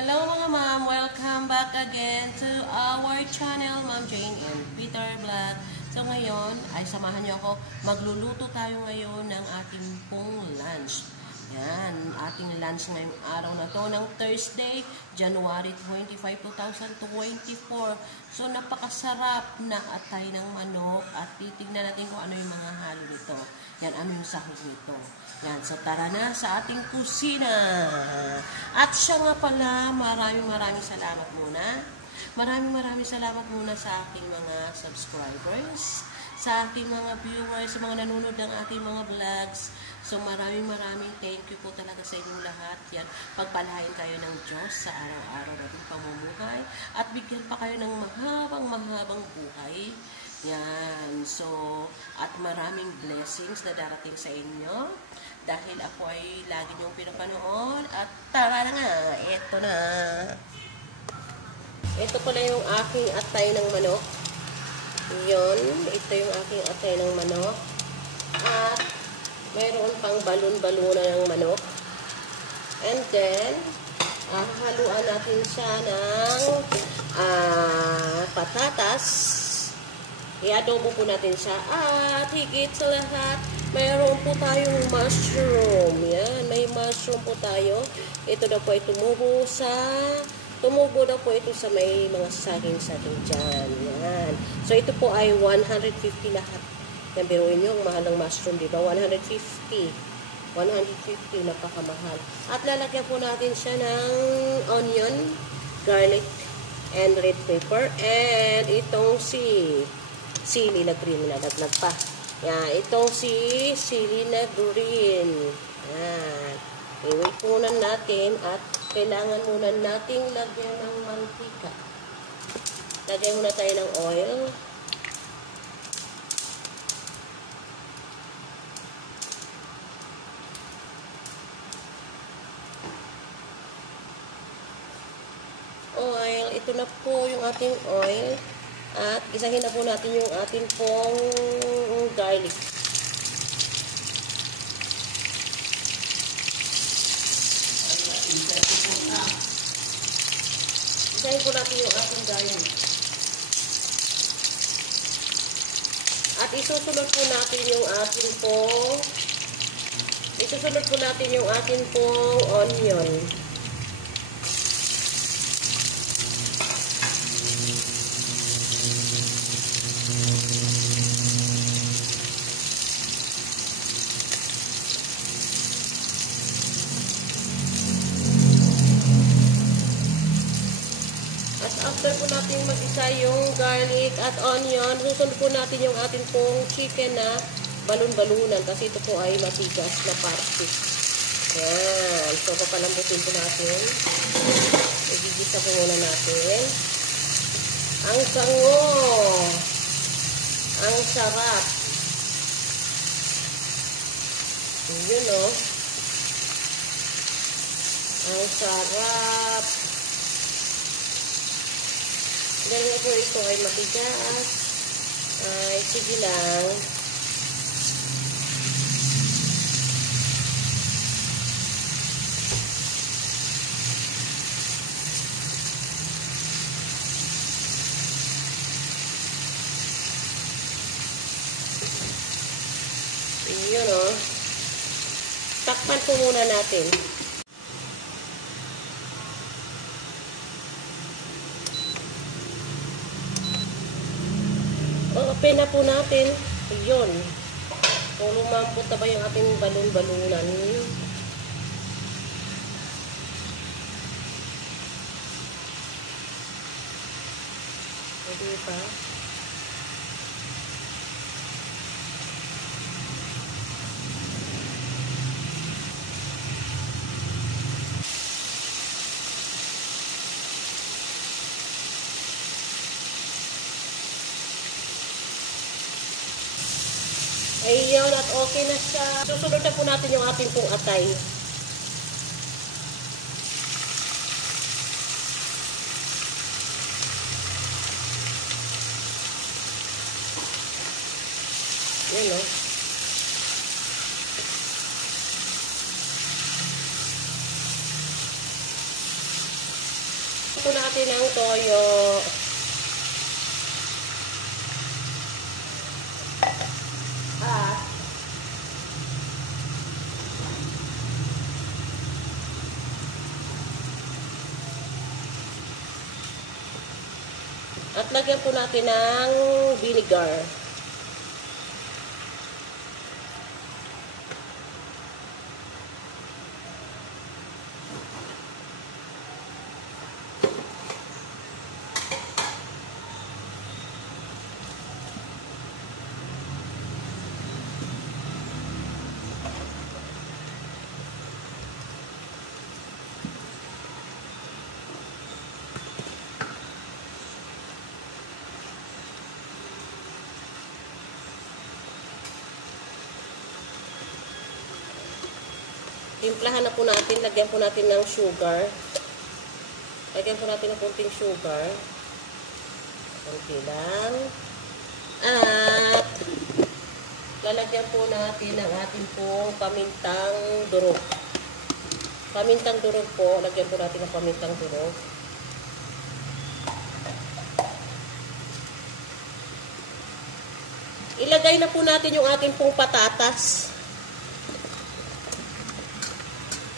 Hello mga ma'am, welcome back again to our channel, Ma'am Jane and Peter Vlog. So ngayon ay samahan niyo ako, magluluto tayo ngayon ng ating pong lunch. Yan, ating lunch ngayong araw na to ng Thursday, January 25, 2024. So napakasarap na atay ng manok at titignan natin kung ano yung mga halo nito. Yan, ano yung sahog nito. Yan, so tara na sa ating kusina. At siya nga pala, maraming salamat muna. Maraming salamat muna sa aking mga subscribers, sa aking mga viewers, sa mga nanonood ng aking mga vlogs. So maraming thank you po talaga sa inyong lahat. Yan, pagpalain kayo ng Diyos sa araw-araw nating pamumuhay at bigyan pa kayo ng mahabang buhay. Yan, so at maraming blessings na darating sa inyo dahil ako ay lagi niyong pinapanood. At tara na nga, ito na. Ito pala yung aking atay ng manok. Yun, ito yung aking atay ng manok. At mayroon pang balon-baluna ng manok. And then, haluan natin siya ng patatas. I-adobo po natin siya. At higit sa lahat, mayroon po tayong mushroom. Yan, may mushroom po tayo. Ito daw po ay tumubo daw po ito sa may mga saging-saging dyan. Yan. So, ito po ay 150 lahat. Yan, biruin nyo, ang mahal ng mushroom, diba? 150, napakamahal. At lalagyan po natin siya ng onion, garlic, and red pepper. And itong sili na green, nalaglag pa. Yan, itong sili na green. Yan. I-wait muna natin at kailangan muna nating lagyan ng mantika. Lagyan muna tayo ng oil. Ito na po yung ating oil. At isahin na po natin yung ating pong garlic. Isahin po natin yung ating garlic. At isusunod po natin yung ating pong onion. After po natin mag-isa yung garlic at onion, susunod po natin yung ating pong chicken na balon-balunan kasi ito po ay matigas na parte. Yan. So, papalambutin po natin. Igigisa po muna natin. Ang bango! Ang sarap! Yun, no? Ang sarap! Dahil po ito ay matigas, ay sige lang. Yun o. Takpan po muna natin. Open na po natin. Yun. Kung lumambot na ba yung ating balon-balunan. Pwede pa. Ayun, at okay na siya. Susunod na po natin yung ating pong atay. Yan o. po natin ang toyo. At lagyan po natin ng vinegar. Timplahan na po natin, lagyan po natin ng sugar. Lagyan po natin ng kunting sugar. Kunti lang. At lalagyan po natin ang ating po pamintang durog. Pamintang durog po, lagyan po natin ng pamintang durog. Ilagay na po natin yung ating pong patatas.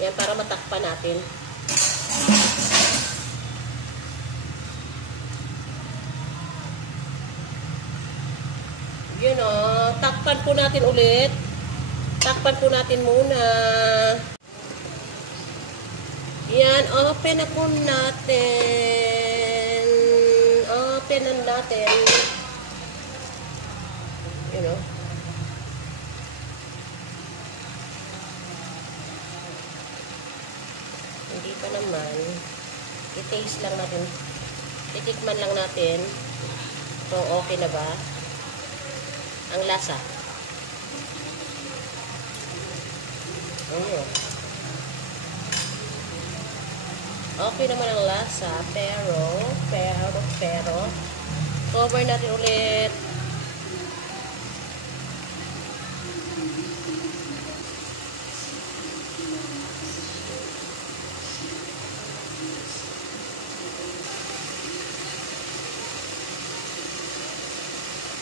Yan, para matakpan natin. Yun o, takpan po natin ulit. Takpan po natin muna. Yan, open na po natin. Open na natin. Yun o. Hindi pa naman. I-taste lang natin. Titikman lang natin. So, okay na ba? Ang lasa. Okay naman ang lasa. Pero, cover natin ulit.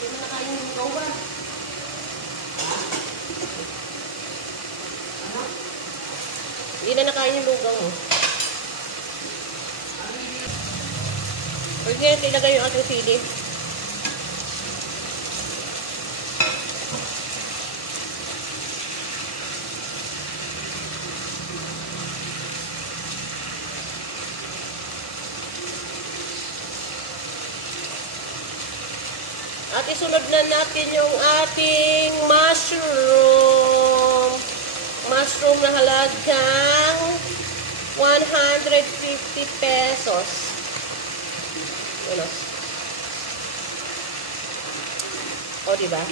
Hindi na nakain yung lugaw. Hindi na nakain yung lugaw mo. Pwede natin ilagay yung ating sili. At isunod na natin yung ating mushroom. Mushroom na halagang 150 pesos. Ano? O, diba?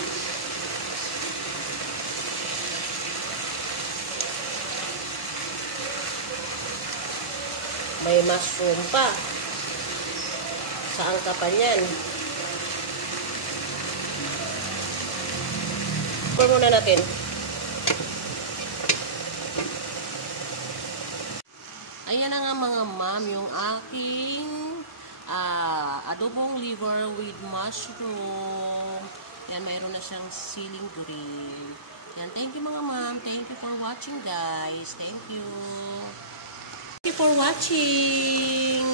May mushroom pa. Saan ka pa niyan? Pour muna natin. Ayan na nga mga ma'am, yung aking adobong liver with mushroom. Yan, mayroon na siyang siling grill. Yan, thank you mga ma'am. Thank you for watching guys. Thank you. Thank you for watching.